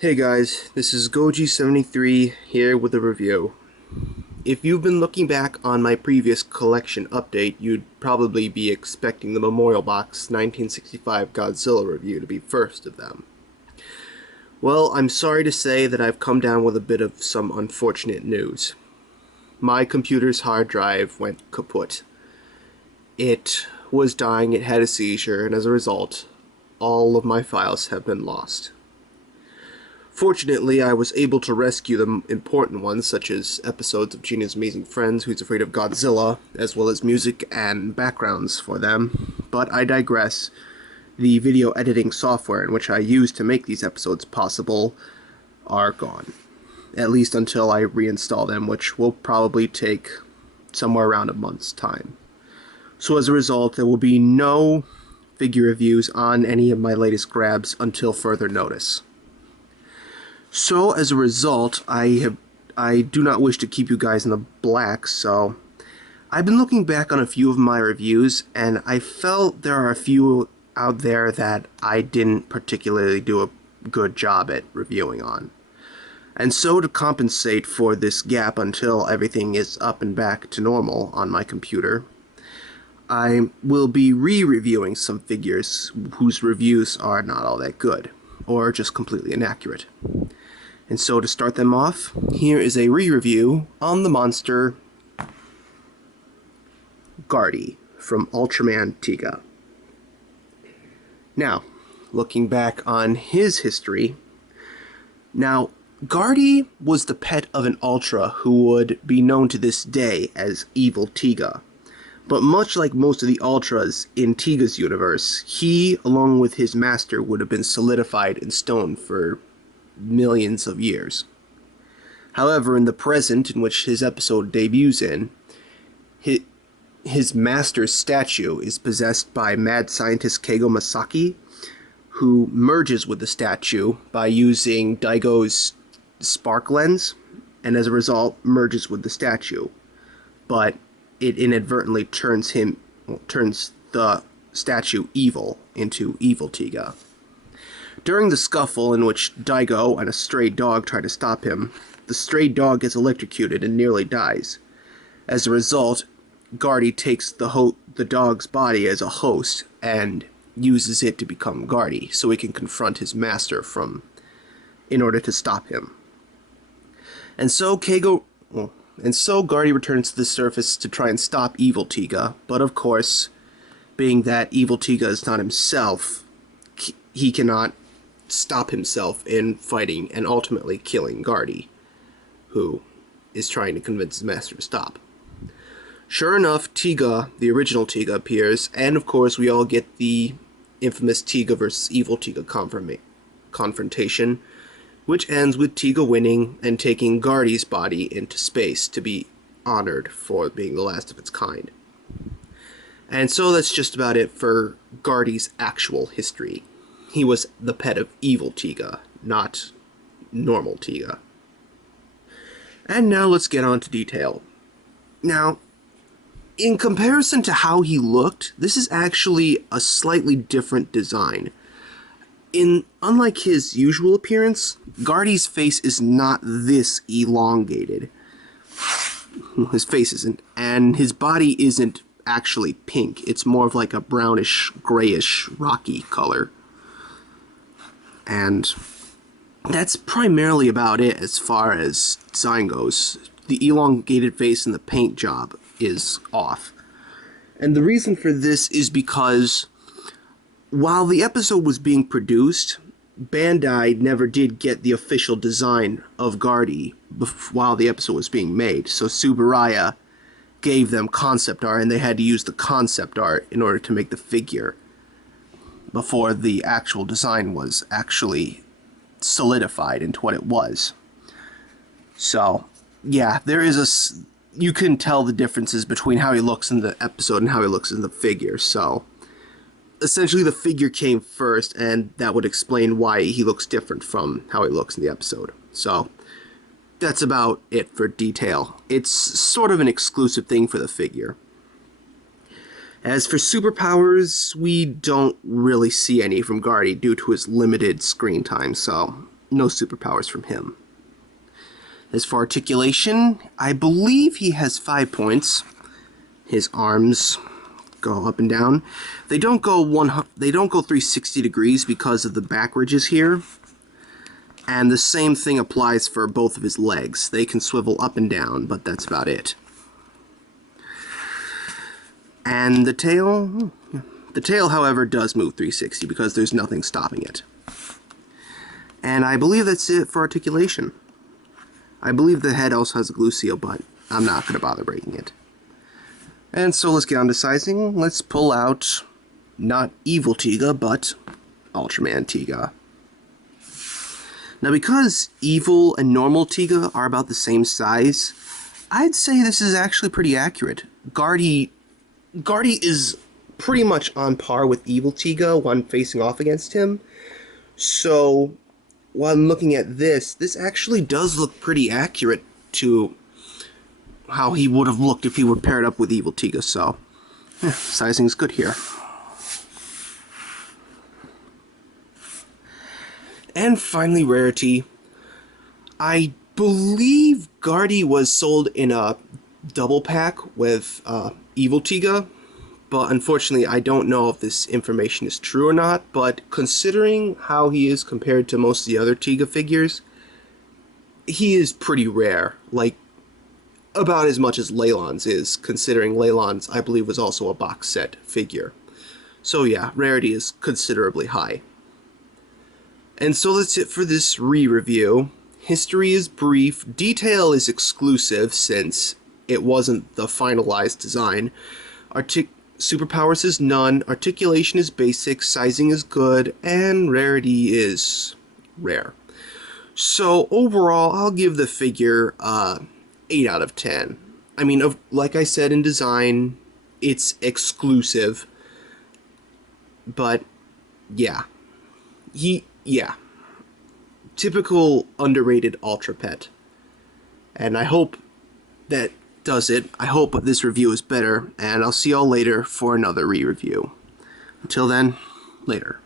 Hey guys, this is Goji73 here with a review. If you've been looking back on my previous collection update, you'd probably be expecting the Memorial Box 1965 Godzilla review to be first of them. Well, I'm sorry to say that I've come down with a bit of some unfortunate news. My computer's hard drive went kaput. It was dying, it had a seizure, and as a result, all of my files have been lost. Fortunately, I was able to rescue the important ones, such as episodes of Gina's Amazing Friends, Who's Afraid of Godzilla, as well as music and backgrounds for them. But I digress. The video editing software in which I used to make these episodes possible are gone. At least until I reinstall them, which will probably take somewhere around a month's time. So as a result, there will be no figure reviews on any of my latest grabs until further notice. So, as a result, I do not wish to keep you guys in the black, so I've been looking back on a few of my reviews, and I felt there are a few out there that I didn't particularly do a good job at reviewing on. And so, to compensate for this gap until everything is up and back to normal on my computer, I will be re-reviewing some figures whose reviews are not all that good, or just completely inaccurate. And so to start them off, here is a re-review on the monster Gardi from Ultraman Tiga. Now, looking back on his history, now Gardi was the pet of an Ultra who would be known to this day as Evil Tiga. But much like most of the Ultras in Tiga's universe, he, along with his master, would have been solidified in stone for millions of years. However, in the present, in which his episode debuts in, his master's statue is possessed by mad scientist Keigo Masaki, who merges with the statue by using Daigo's spark lens, and as a result, merges with the statue. But it inadvertently turns the statue evil into Evil Tiga. During the scuffle in which Daigo and a stray dog try to stop him, the stray dog gets electrocuted and nearly dies. As a result, Gardi takes the dog's body as a host and uses it to become Gardi, so he can confront his master in order to stop him. And so Gardi returns to the surface to try and stop Evil Tiga, but of course, being that Evil Tiga is not himself, he cannot stop himself in fighting and ultimately killing Gardi, who is trying to convince his master to stop. Sure enough, Tiga, the original Tiga, appears, and of course we all get the infamous Tiga versus Evil Tiga confrontation, which ends with Tiga winning and taking Gardi's body into space to be honored for being the last of its kind. And so that's just about it for Gardi's actual history. He was the pet of Evil Tiga, not normal Tiga. And now let's get on to detail. Now, in comparison to how he looked, this is actually a slightly different design. Unlike his usual appearance, Gardi's face is not this elongated. His face isn't, and his body isn't actually pink. It's more of like a brownish, grayish, rocky color. And that's primarily about it as far as design goes. The elongated face and the paint job is off. And the reason for this is because while the episode was being produced, Bandai never did get the official design of Gardi while the episode was being made. So Tsuburaya gave them concept art, and they had to use the concept art in order to make the figure before the actual design was actually solidified into what it was. So, yeah, you can tell the differences between how he looks in the episode and how he looks in the figure. So, essentially the figure came first, and that would explain why he looks different from how he looks in the episode. So, that's about it for detail. It's sort of an exclusive thing for the figure. As for superpowers, we don't really see any from Gardi due to his limited screen time, so no superpowers from him. As for articulation, I believe he has 5 points. His arms go up and down. They don't go 360 degrees because of the back ridges here. And the same thing applies for both of his legs. They can swivel up and down, but that's about it. And the tail, however, does move 360 because there's nothing stopping it. And I believe that's it for articulation. I believe the head also has a glue seal, but I'm not going to bother breaking it. And so let's get on to sizing. Let's pull out not evil Tiga, but Ultraman Tiga. Now, because evil and normal Tiga are about the same size, I'd say this is actually pretty accurate. Gardi is pretty much on par with evil Tiga when facing off against him. So, while I'm looking at this actually does look pretty accurate to how he would have looked if he were paired up with evil Tiga. So, yeah, sizing's good here. And finally, rarity. I believe Gardi was sold in a double pack with evil Tiga, but unfortunately I don't know if this information is true or not, but considering how he is compared to most of the other Tiga figures, he is pretty rare, like about as much as Leylon's is, considering Leylon's, I believe, was also a box set figure. So yeah, rarity is considerably high. And so that's it for this re-review. History is brief, detail is exclusive since it wasn't the finalized design. Superpowers is none, articulation is basic, sizing is good, and rarity is rare. So overall, I'll give the figure 8 out of 10. I mean, like I said in design, it's exclusive, but yeah. Yeah. Typical underrated Ultra Pet. And I hope that does it. I hope this review is better, and I'll see y'all later for another re-review. Until then, later.